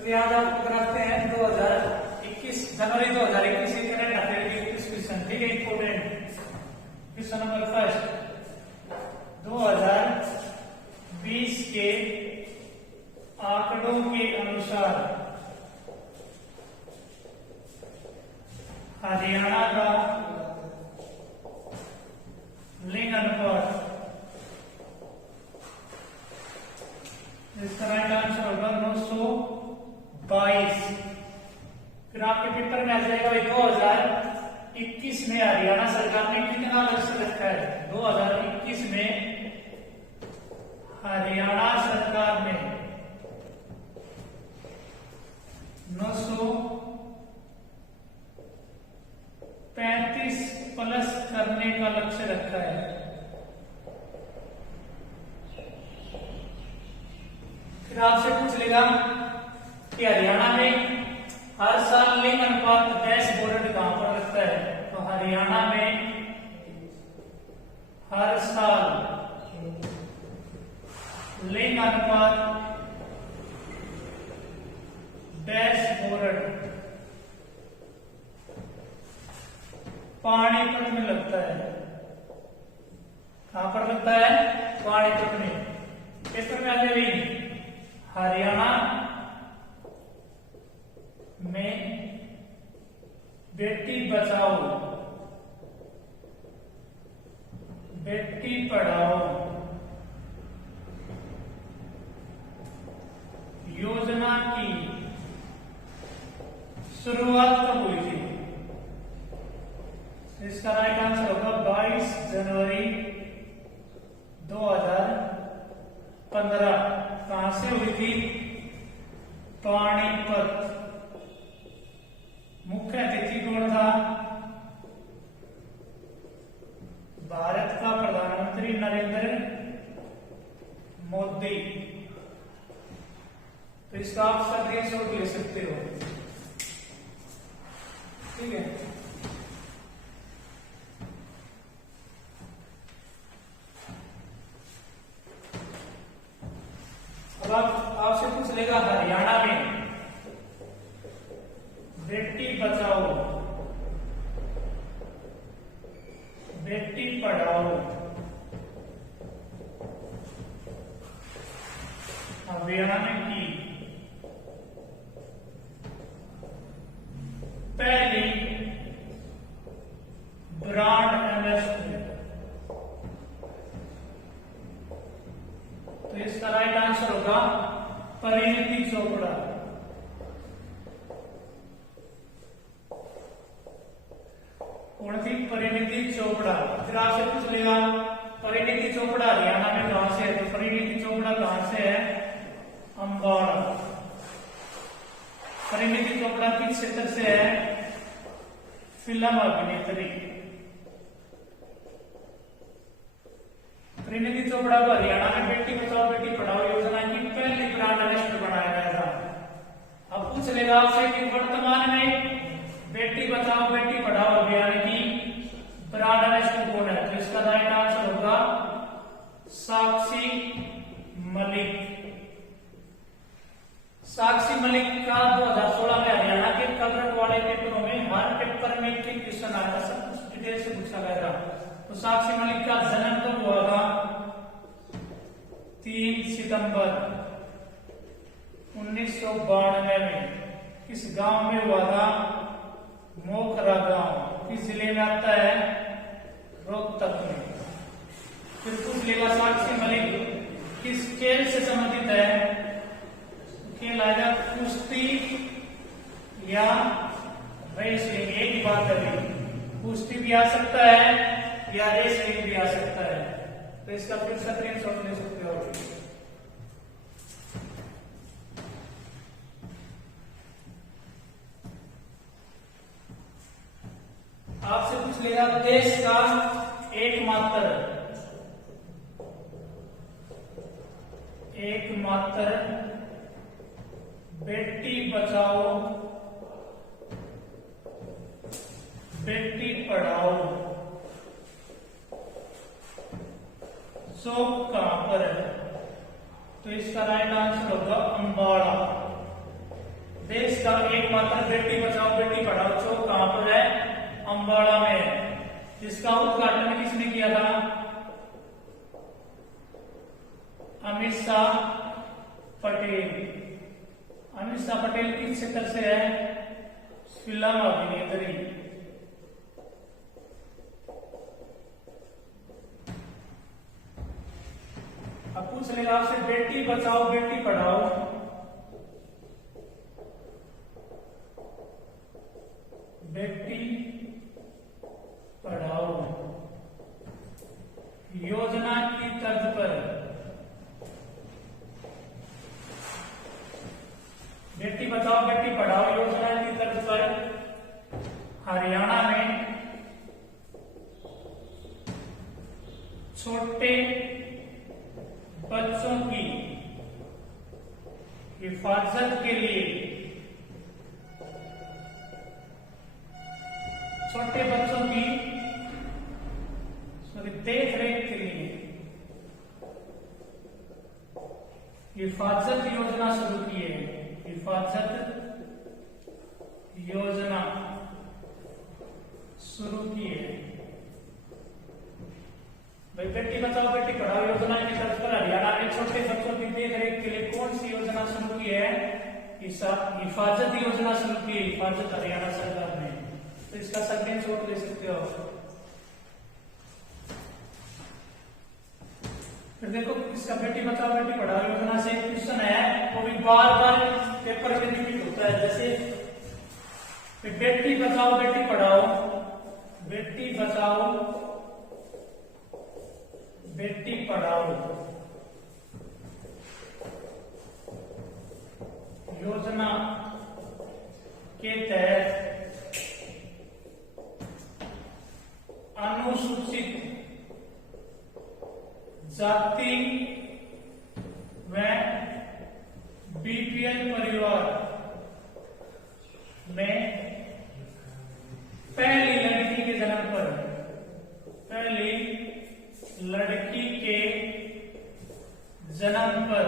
तो आज आपको कराते हैं 2021 जनवरी 2021 के करंट अफेयर के 21 क्वेश्चन। ठीक है, इंपोर्टेंट क्वेश्चन नंबर फर्स्ट, 2020 के आंकड़ों के अनुसार हरियाणा का लिंग अनुपात, इसका राइट आंसर होगा 922। फिर आपके पेपर में आ जाएगा 2021 में हरियाणा सरकार ने कितना लक्ष्य रखा है। 2021 में हरियाणा सरकार ने 935 प्लस करने का लक्ष्य रखा है। फिर आपसे पूछ लेगा कि हरियाणा में हर साल लिंग अनुपात डैशबोर्ड कहां पर लगता है। तो हरियाणा में हर साल लिंग अनुपात डैशबोर्ड पानीपत में लगता है। कहां पर लगता है? पानीपत में। पेपर में आ जाएगी हरियाणा में बेटी बचाओ बेटी पढ़ाओ योजना की शुरुआत कब हुई थी। इसका राइट आंसर होगा 22 जनवरी 2015। कहां से हुई थी? पानीपत। मुख्य अतिथि कौन था? भारत का प्रधानमंत्री नरेंद्र मोदी। तो इसका आप स्क्रीनशॉट ले सकते हो। ठीक है, अब आपसे पूछ लेगा हरियाणा में बेटी बचाओ बेटी पढ़ाओ अभियान की पहली ब्रांड एम्बेसडर। तो इसका राइट आंसर होगा परिणीति चोपड़ा। कौन थी? परिणीति चोपड़ा। फिर आपसे पूछ लेगा परिणीति चोपड़ा हरियाणा में कहां से है। तो परिणीति चोपड़ा कहां से है? अंबाला। परिणीति चोपड़ा किस क्षेत्र से है? फिल्म अभिनेत्री। परिणीति चोपड़ा को हरियाणा में बेटी बचाओ बेटी पढ़ाओ योजना की पहली ब्रांड एम्बेसडर बनाया गया था। अब पूछ लेगा आपसे कि वर्तमान में बेटी बचाओ बेटी पढ़ाओ अभियान की ब्रांड एम्बेसडर कौन है। तो इसका राइट आंसर होगा साक्षी मलिक। साक्षी मलिक का 2016 में हरियाणा के कवर वाले पेपरों में हर पेपर में एक क्वेश्चन आया था, सब कुछ डिटेल से पूछा गया था। तो साक्षी मलिक का जन्म कब हुआ था? 3 सितंबर 1992 में। किस गांव में हुआ था? मोखरा गांव। किस जिले में आता है? रोहतक में। फिर पूछ लेगा साक्षी मलिक किस खेल से संबंधित है। खेल आएगा कुश्ती या रेसलिंग। एक ही बात है, कुश्ती भी आ सकता है या रेसलिंग भी आ सकता है। तो इसका फिर स्क्रीनशॉट ले सकते हो। आपसे पूछ लेगा देश का एकमात्र बेटी बचाओ बेटी पढ़ाओ चौक कहां पर है? तो इसका राइट आंसर होगा अंबाला। इसका एकमात्र बेटी बचाओ बेटी पढ़ाओ चौक कहां पर है? अंबाला में है। इसका उद्घाटन किसने किया था? अमित शाह पटेल। अमित शाह पटेल किस क्षेत्र से है? फिल्म अभिनेत्री। अब पूछ लेगा आपसे बेटी बचाओ बेटी पढ़ाओ, बेटी पढ़ाओ योजना की तर्ज पर, बेटी बचाओ बेटी पढ़ाओ योजना की तर्ज पर हरियाणा में छोटे बच्चों की हिफाजत के लिए, छोटे बच्चों की देख रेख के लिए हिफाजत योजना शुरू की है। हिफाजत योजना शुरू की है। भाई बेटी बचाओ बेटी पढ़ाओ योजना की तर्ज पर हरियाणा में छोटे बच्चों की देख रेख के लिए कौन सी योजना शुरू की है? हिफाजत योजना शुरू की है। हिफाजत हरियाणा सरकार ने। तो इसका स्क्रीन शॉट ले सकते हो। फिर देखो इसका बेटी बचाओ बेटी पढ़ाओ योजना से क्वेश्चन है, वो भी बार बार पेपर में रिपीट होता है। जैसे बेटी बचाओ बेटी पढ़ाओ, बेटी बचाओ बेटी पढ़ाओ योजना के तहत अनुसूचित जाति व बीपीएल परिवार में पहली लड़की के जन्म पर, पहली लड़की के जन्म पर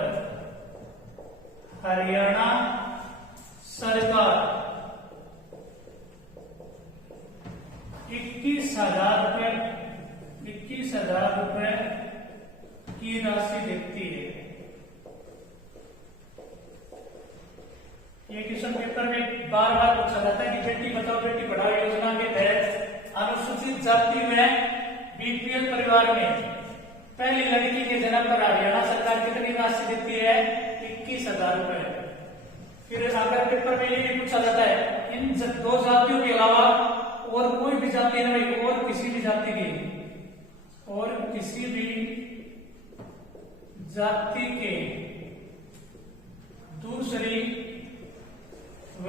हरियाणा सरकार 21,000 रुपए की राशि देती है। ये क्वेश्चन पेपर में बार बार पूछा जाता है कि बेटी बचाओ बेटी पढ़ाओ योजना के तहत अनुसूचित जाति में बीपीएल परिवार में पहली लड़की के जन्म पर हरियाणा सरकार कितनी राशि देती है? 21,000 रुपए। फिर अगर पेपर में ये भी पूछा जाता है इन दो जातियों के अलावा और कोई भी जाति नहीं, और किसी भी जाति की, और किसी भी जाति के दूसरी व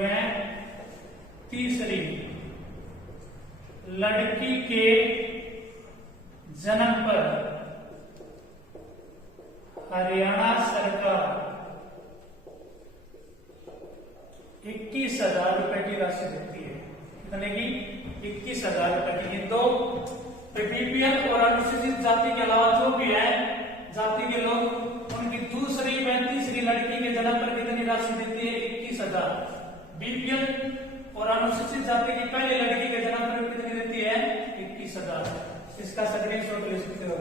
तीसरी लड़की के जन्म पर हरियाणा सरकार 21,000 रुपए की राशि देती है। कितने की? 21,000 रुपए की। इन दो बीपीएल और अनुसूचित जाति के अलावा जो भी है जाति के लोग, उनकी दूसरी व तीसरी लड़की के जन्म पर कितनी राशि देती है? 21,000। बीपीएल और अनुसूचित जाति की पहली लड़की के जन्म पर कितनी देती है? 21,000। इसका स्क्रीनशॉट ले सकते हो।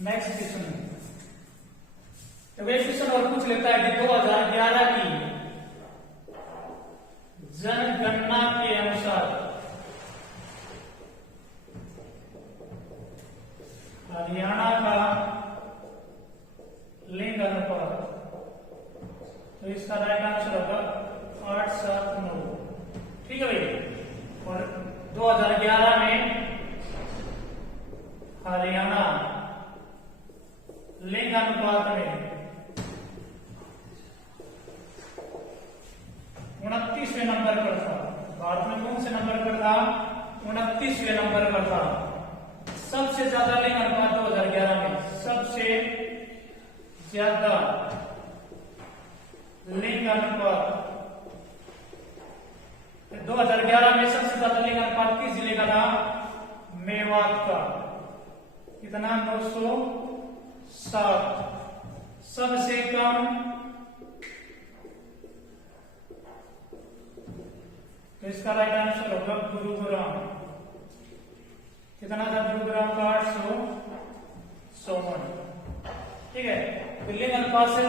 नेक्स्ट क्वेश्चन तो वे क्वेश्चन और पूछ लेता है कि 2011 की जनगणना के अनुसार हरियाणा का लिंग अनुपात, तो इसका राइट आंसर होगा 8:7:9। ठीक है भाई। और 2011 में हरियाणा लिंग अनुपात में 29वें नंबर पर था। भारत में कौन से नंबर पर था? 29वें नंबर पर था। सबसे ज्यादा लिंग अनुपात 2011 में, सबसे ज्यादा लिंग अनुपात 2011 में सबसे ज्यादा लिंग अनुपात किस जिले का था? मेवात का कितना 907। सबसे कम तो इसका राइट आंसर होगा गुरुग्राम। कितना था गुरुग्राम का? 851। ठीक है। दिल्ली में पास से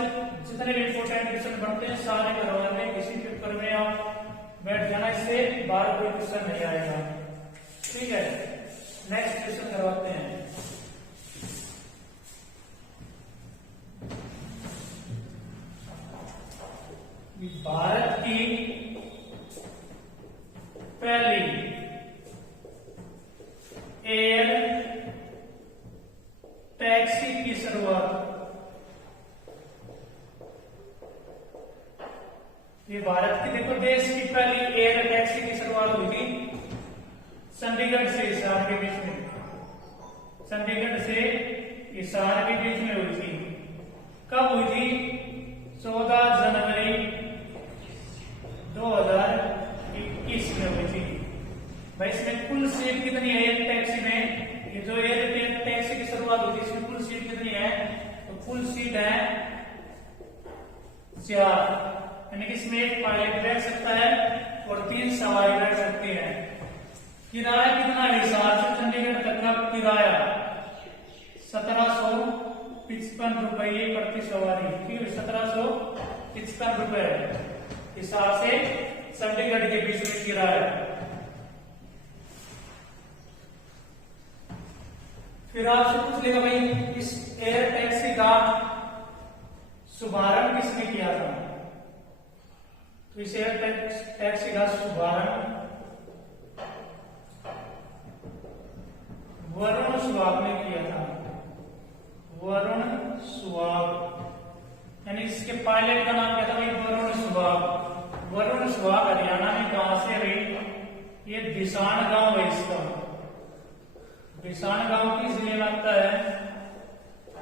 जितने भी इंपोर्टेंट क्वेश्चन बनते हैं सारे करवाने, किसी पेपर में आप बैठ जाना, इससे बाहर कोई क्वेश्चन नहीं आएगा। ठीक है। नेक्स्ट क्वेश्चन करवाते हैं। भारत की पहली एयर टैक्सी की शुरुआत, ये भारत की देखो देश की पहली एयर टैक्सी की शुरुआत हुई थी चंडीगढ़ से हिसार के बीच में। चंडीगढ़ से हिसार के बीच में हुई थी। कब हुई थी? 14 जनवरी 2021 में हुई थी। भाई इसमें कुल सीट कितनी है एयर टैक्सी में? ये जो एयर टैक्सी की शुरुआत होती है इसमें कुल सीट कितनी है? तो कुल सीट है 4, यानी कि इसमें एक पायलट बैठ सकता है और 3 सवारी बैठ सकती है। किराया कितना है? हिसार से चंडीगढ़ तक का किराया 1755 रुपये प्रति सवारी। ठीक है, 1755 रुपये हिसार से चंडीगढ़ के बीच में किराया। फिर आपसे पूछ लेगा भाई इस एयर टैक्सी का शुभारंभ किसने किया था? तो इस एयर टैक्सी का शुभारंभ वरुण सुहाग ने किया था। वरुण सुहाग, यानी इसके पायलट का नाम क्या था भाई? वरुण सुहाग। वरुण सुहाग हरियाणा में कहां से भाई? ये बिसान गांव है इसका। बिसान गांव किस जिले में आता है?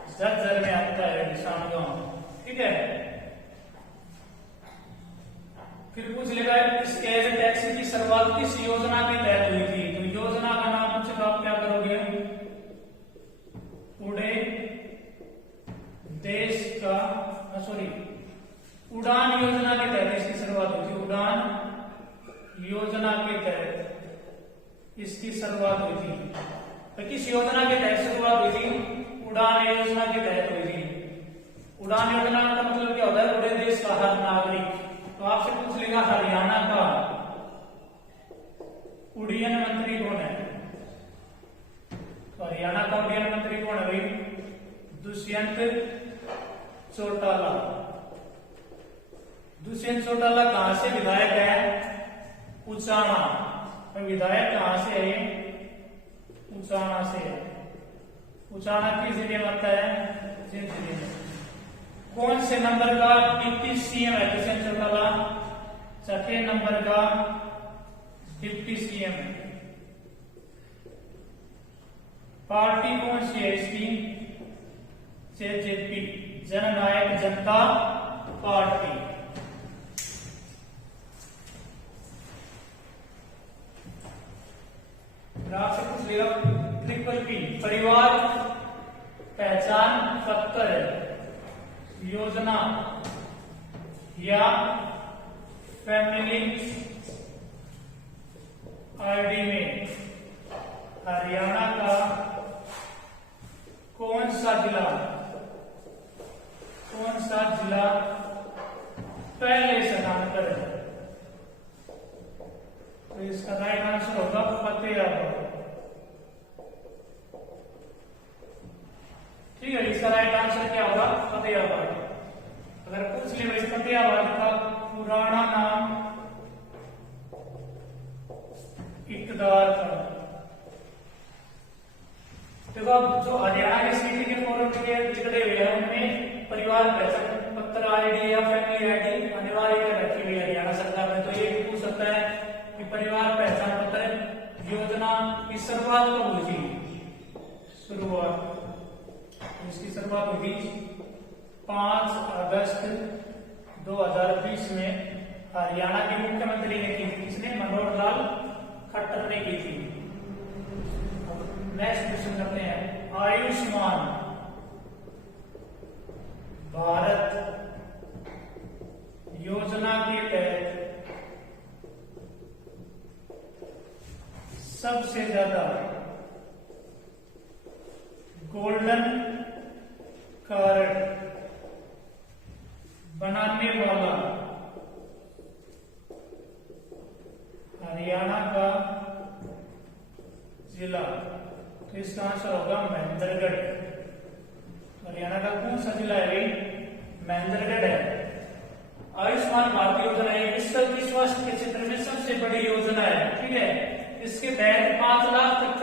झज्जर में आता है बिसान गांव। ठीक है। फिर पूछ लेगा इस एयर टैक्सी की शुरुआत किस योजना के तहत हुई थी? तो योजना का नाम पूछे तो आप क्या करोगे? उड़े देश का उड़ान योजना के तहत इसकी शुरुआत हुई थी। उड़ान योजना के तहत इसकी शुरुआत हुई थी। तो किस योजना के तहत शुरुआत हुई थी? उड़ान योजना के तहत हुई थी। उड़ान योजना का मतलब क्या होता है? उड़े देश का हर नागरिक। तो आपसे पूछ लेगा हरियाणा का उड्डयन मंत्री कौन है? तो हरियाणा का उड्डयन मंत्री कौन है भाई? दुष्यंत चौटाला। दुष्यंत चौटाला कहां से विधायक है? उचाना। विधायक कहां से है? उचाना से। उचाना किस जिले में आता है? जिले में। कौन से नंबर का डिप्टी सीएम है दुष्यंत चौटाला? 6 नंबर का डिप्टी सीएम है। पार्टी कौन सी है इसकी? जेजेपी, जननायक जनता पार्टी। आपसे पूछ लेगा ट्रिपल पी परिवार पहचान पत्र योजना या फैमिली आईडी में हरियाणा का कौन सा जिला पहले स्थान पर है? तो इसका राइट आंसर होगा फतेहाबाद। ठीक है, इसका राइट आंसर क्या होगा? फतेहाबाद। अगर पूछ ले इस फतेहाबाद का पुराना नाम इकदार था। देखो अब जो हरियाणा के सीटी के फॉर्म के लिखते हुए हैं उनमें परिवार पहचान पत्र आईडी या फैमिली आईडी अनिवार्य रखी हुई है हरियाणा सरकार ने। तो ये भी पूछ सकता है कि परिवार पहचान पत्र योजना की शुरुआत कब हुई थी? इसकी शुरुआत हुई थी 5 अगस्त 2020 में हरियाणा के मुख्यमंत्री ने की थी। किसने? मनोहर लाल खट्टर ने की थी। अब क्वेश्चन करते हैं। आयुष्मान भारत योजना के तहत सबसे ज्यादा गोल्डन कार्ड बनाने वाला हरियाणा का जिला, तो इसका आंसर होगा महेंद्रगढ़। हरियाणा का कौन सा जिला है भाई? महेंद्रगढ़ है। आयुष्मान भारत योजना एक विश्व की स्वास्थ्य के क्षेत्र में सबसे बड़ी योजना है, ठीक है। इसके तहत 5 लाख रुपए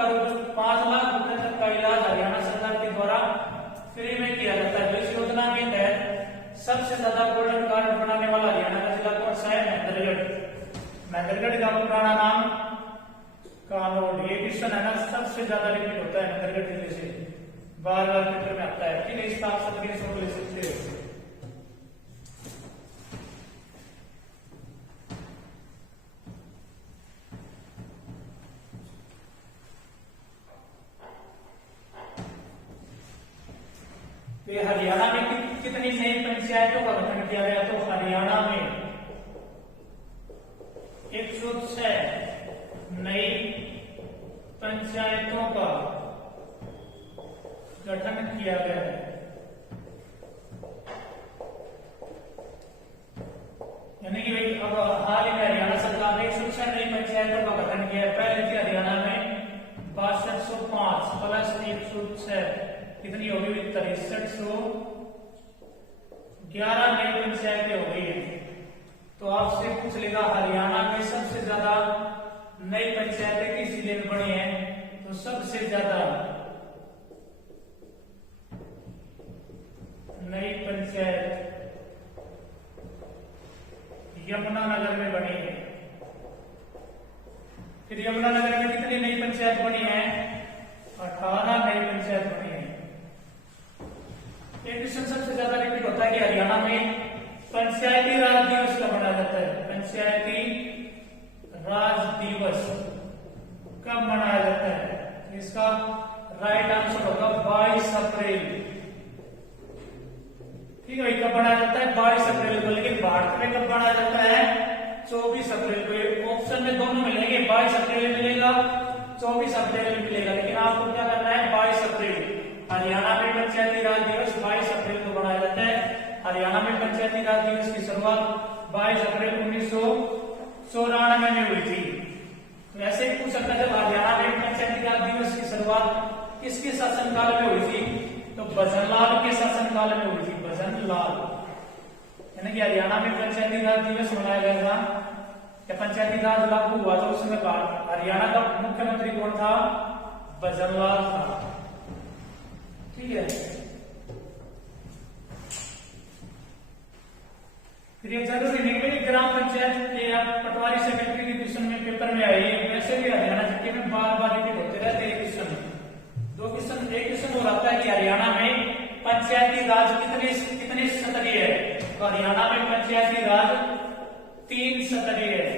तक का इलाज हरियाणा सरकार के द्वारा फ्री में किया जाता है। इस योजना के तहत सबसे ज्यादा गोल्डन कार्ड बनाने वाला हरियाणा का जिला कौन सा है? महेंद्रगढ़। महेंद्रगढ़ का पुराना नाम कानोड। ये क्वेश्चन है ना, सबसे ज्यादा रिपीट होता है महेंद्रगढ़ जिले से, बार बार पेपर में आता है, ठीक है। इसका आप सब ले सकते हो। हरियाणा में कितनी नई पंचायतों का गठन किया गया? तो हरियाणा में 106 नई पंचायतों का गठन किया गया है। यानी कि भाई अब हाल ही में हरियाणा सरकार ने 106 नई पंचायतों का गठन किया है। पहले थी हरियाणा में 6205 प्लस 106, कितनी होगी? 6311 नई पंचायतें हो गई है। तो आपसे पूछ लेगा हरियाणा में सबसे ज्यादा नई पंचायतें किस जिले में बनी हैं? तो सबसे ज्यादा नई पंचायत यमुनानगर में बनी है। फिर यमुनानगर में कितनी नई पंचायत बनी है? 18 नई पंचायत बनी है। एक क्वेश्चन सबसे ज्यादा रिपीट होता है कि हरियाणा में पंचायती राज दिवस कब मनाया जाता है? पंचायती राज दिवस कब मनाया जाता है? इसका राइट आंसर होगा 22 अप्रैल। ठीक है भाई, कब मनाया जाता है? 22 अप्रैल को। लेकिन भारत में कब मनाया जाता है? 24 अप्रैल को। ऑप्शन में दोनों मिलेंगे, 22 अप्रैल में मिलेगा, 24 अप्रैल में मिलेगा, लेकिन आपको क्या करना है? 22 अप्रैल। हरियाणा में पंचायती राज दिवस 22 अप्रैल को मनाया जाता है। हरियाणा में पंचायती राज दिवस की शुरुआत 22 अप्रैल 1994 में हुई थी। वैसे ही पूछ सकता है जब हरियाणा में पंचायती राज दिवस की शुरुआत किसके शासनकाल में हुई थी? तो भजनलाल के शासनकाल में हुई थी। भजनलाल, यानी कि हरियाणा में पंचायती राज दिवस मनाया गया था या पंचायती राज लागू हुआ था उस समय हरियाणा का मुख्यमंत्री कौन था? भजनलाल था, ठीक है। फिर ये जरूरी नहीं कि ग्राम पंचायत या पटवारी सेक्रेटरी के क्वेश्चन में पेपर में आई है, वैसे भी हरियाणा जीके में बार बार रिपीट होते रहते हैं क्वेश्चन। दो क्वेश्चन, एक क्वेश्चन हो रहा है कि हरियाणा में पंचायती राज कितने स्तरीय है? तो हरियाणा में पंचायती राज 3 स्तरीय है।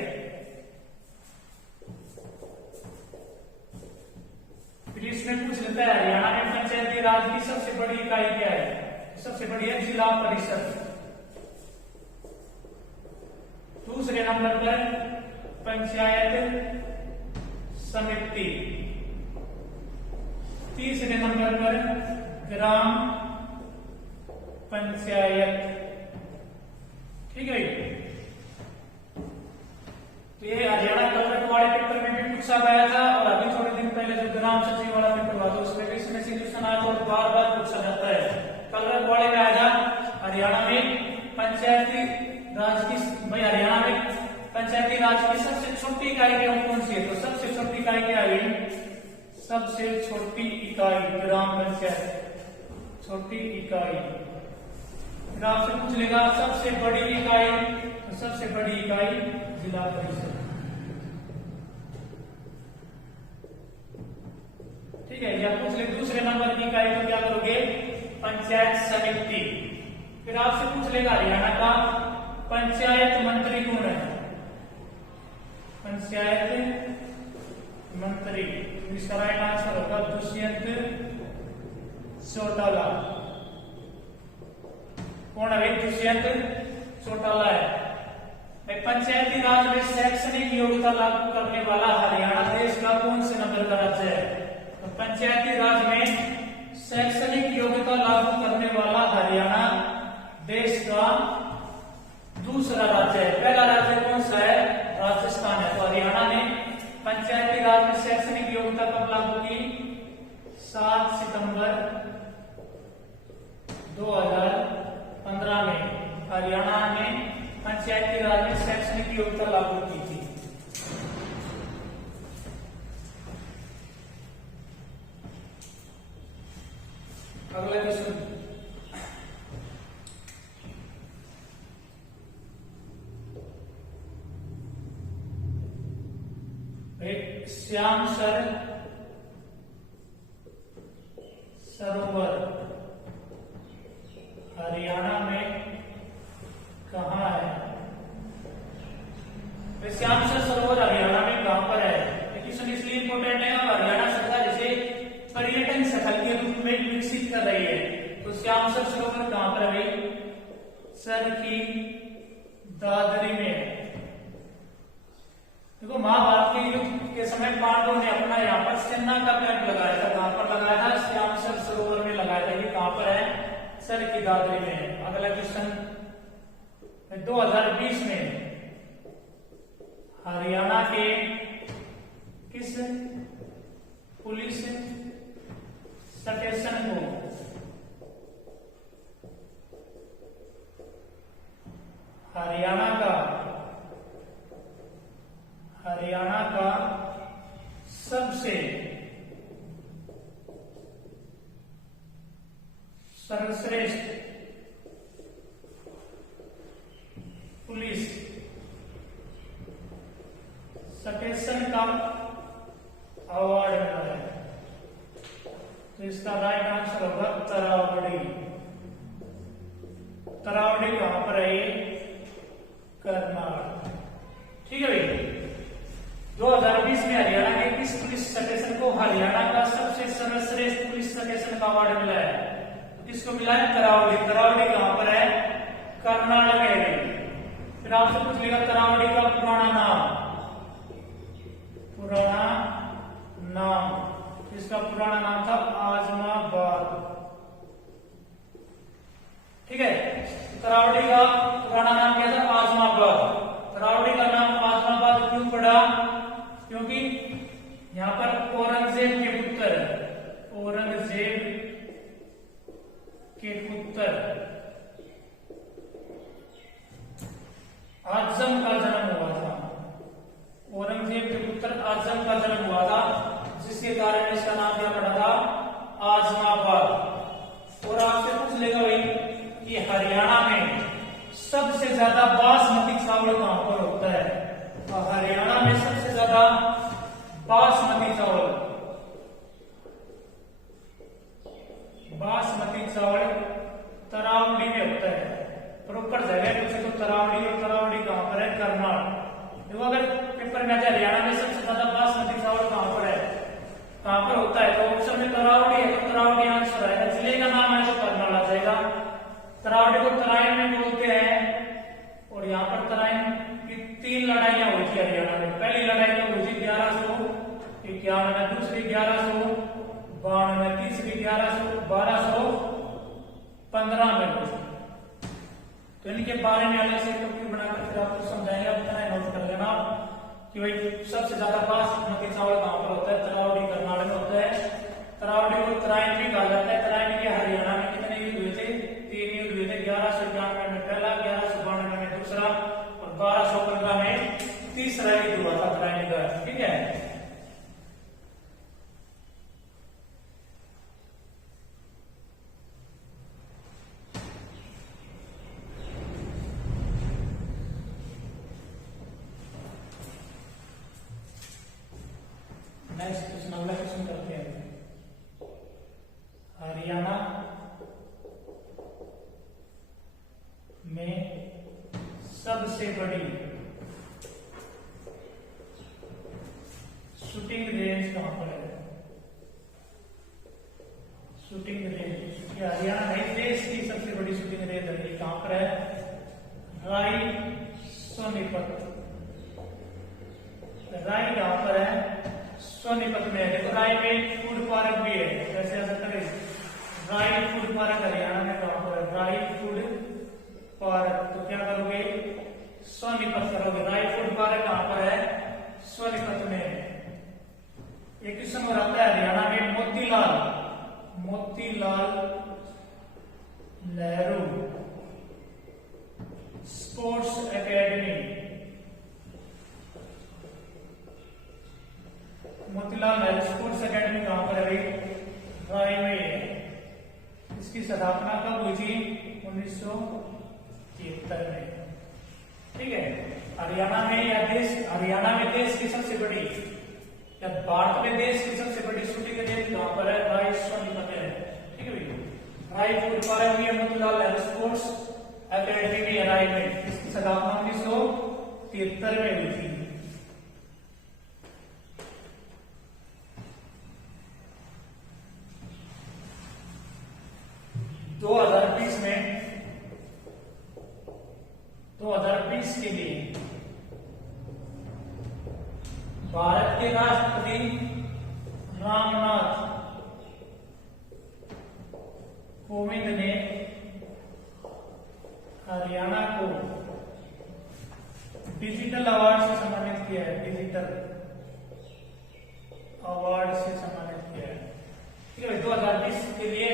फिर इसमें पूछ लेता है हरियाणा में पंचायती राज की सबसे बड़ी इकाई क्या है? सबसे बड़ी है जिला परिषद। दूसरे नंबर पर पंचायत समिति। तीसरे नंबर पर ग्राम पंचायत, ठीक है। तो ये हरियाणा कलरट वाले पेपर में भी पूछा गया था, और अभी थोड़े दिन पहले जो ग्राम सचिव वाला पेपर हुआ था उसमें भी इसमें से क्वेश्चन आया और बार बार पूछा जाता है। कलरट वाले में आया हरियाणा में पंचायती राज की, भाई हरियाणा में पंचायती राज की सबसे छोटी इकाई कौन सी है? तो सबसे छोटी इकाई क्या है? सबसे छोटी इकाई ग्राम पंचायत, छोटी इकाई। फिर आपसे पूछ लेगा सबसे बड़ी इकाई, तो सबसे बड़ी इकाई जिला परिषद, ठीक है। या पूछ ले दूसरे नंबर की इकाई को क्या करोगे? पंचायत समिति। फिर आपसे पूछ लेगा हरियाणा का पंचायत मंत्री कौन है? पंचायत मंत्री तो इसका राइट आंसर होगा दुष्यंत चौटाला। कौन है भाई? दुष्यंत चौटाला है। पंचायती राज में शैक्षणिक योग्यता लागू करने वाला हरियाणा देश का कौन से नंबर का राज्य है? तो पंचायती राज में शैक्षणिक योग्यता लागू करने वाला हरियाणा देश का दूसरा राज्य है। पहला राज्य कौन सा है? राजस्थान है। तो हरियाणा ने पंचायती राज में शैक्षणिक योग्यता कब लागू की? 7 सितंबर 2015 में हरियाणा ने पंचायती राज में शैक्षणिक योग्यता लागू की थी। अगला क्वेश्चन, श्याम सरोवर हरियाणा में कहाँ है? श्याम सरोवर हरियाणा में कहां पर है? क्वेश्चन इसलिए इंपोर्टेंट है और हरियाणा सरकार इसे पर्यटन स्थल के रूप में विकसित कर रही है। तो श्याम सरोवर कहां पर है? सर की दादरी में। देखो महाभारत के युद्ध के समय पांडवों ने अपना यहाँ पर सेना का कैंप लगाया था। कहां पर लगाया था? श्याम सरोवर में लगाया था। ये कहां पर है? सर की दादरी में। अगला क्वेश्चन, 2020 में हरियाणा के किस पुलिस स्टेशन को हरियाणा का सबसे सर्वश्रेष्ठ पुलिस स्टेशन का अवार्ड मिला है? तो इसका राइट आंसर होगा तरावड़ी। तरावड़ी कहां पर है? कर्नाटक। ठीक है भाई। 2020 में हरियाणा के किस पुलिस स्टेशन को हरियाणा का सबसे सर्वश्रेष्ठ पुलिस स्टेशन का अवार्ड मिला है? तो किसको मिला है? तरावड़ी। तरावड़ी कहां पर है? कर्नाटक है। फिर आपसे पूछ लेगा तरावड़ी का पुराना नाम। इसका पुराना नाम था आजमाबाद। ठीक है। तरावड़ी का पुराना नाम क्या था? आजमाबाद। तरावड़ी का नाम आजमाबाद क्यों पड़ा? क्योंकि यहाँ पर औरंगजेब के पुत्र आजम का जन्म हुआ था। औरंगजेब के पुत्र आजम का जन्म हुआ था, जिसके कारण इसका नाम क्या पड़ा था? आजमाबाद। और आपसे पूछ लेगा भाई कि हरियाणा में सबसे ज्यादा बासमती चावल कहां पर होता है? तो हरियाणा में सबसे ज्यादा बासमती चावल तरावड़ी में होता है। प्रॉपर जगह पूछे तो तरावड़ी, और तरावड़ी कहां पर है? कर्नाटक। देखो अगर पेपर में हरियाणा में सबसे ज्यादा बासमती चावल कहां पर है, कहां पर होता है, तो ऑप्शन में तरावड़ी है, तो तरावड़ी आंसर है। जिले का नाम है तो कर्नाटक आ जाएगा। तरावड़ी को तराइन में बोलते हैं। और यहाँ पर तराइन की 3 लड़ाइयां हुई थी हरियाणा में। पहली लड़ाई तो हुई थी 1151 में, दूसरी 1152 में, तीसरी 1215 में हुई। तो इनके बारे में अलग से टॉपिक बनाकर फिर आपको समझाएंगे। आप इतना नोट कर लेना कि भाई सबसे ज्यादा बासमती चावल कहां पर होता है? तरावड़ी कर्नाटक में होता है। तरावड़ी को तराइन भी कहा जाता है। तराइन के हरियाणा में कितने युद्ध हुए थे? 3 युद्ध हुए थे। 1191 में पहला, 1192 में दूसरा, और 1215 में तीसरा युद्ध हुआ था तराइन का। ठीक है। नेक्स्ट क्वेश्चन, अगला क्वेश्चन करते हैं। हरियाणा में सबसे बड़ी शूटिंग रेंज कहां पर है? देखो राय में फूड पार्क भी है, कैसे आ सकता है? राय फूड पार्क हरियाणा में कहां पर है? राय फूड पार्क। तो क्या करोगे? सोनीपत करोगे। राय फूड पार्क कहां पर है? सोनीपत में। एक क्वेश्चन और आता है हरियाणा में Motilal Nehru sports academy. Motilal Nehru sports academy कहां पर है? राय में है। इसकी स्थापना कब हुई थी? 1973 में। ठीक है। हरियाणा में देश की सबसे बड़ी, या भारत में देश की सबसे बड़ी शूटिंग रेंज कहां पर है? राय सोनीपत है। ठीक है भैया। राय फूड पार्क भी है, मोतीलाल नेहरू स्पोर्ट्स एकेडमी भी है राय में। इसकी स्थापना 1973 में हुई थी। 2020 के लिए भारत के राष्ट्रपति रामनाथ कोविंद ने हरियाणा को डिजिटल अवार्ड से सम्मानित किया है। डिजिटल अवार्ड से सम्मानित किया है। ठीक है। 2020 के लिए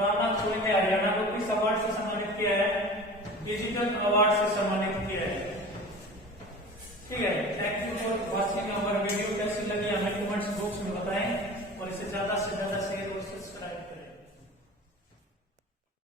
रामनाथ कोविंद ने हरियाणा को किस अवार्ड से सम्मानित किया है? डिजिटल अवार्ड से सम्मानित किया है। ठीक है। Thank you for watching our video. कैसी लगी हमें कमेंट्स बॉक्स में बताएं और इसे ज्यादा से ज्यादा शेयर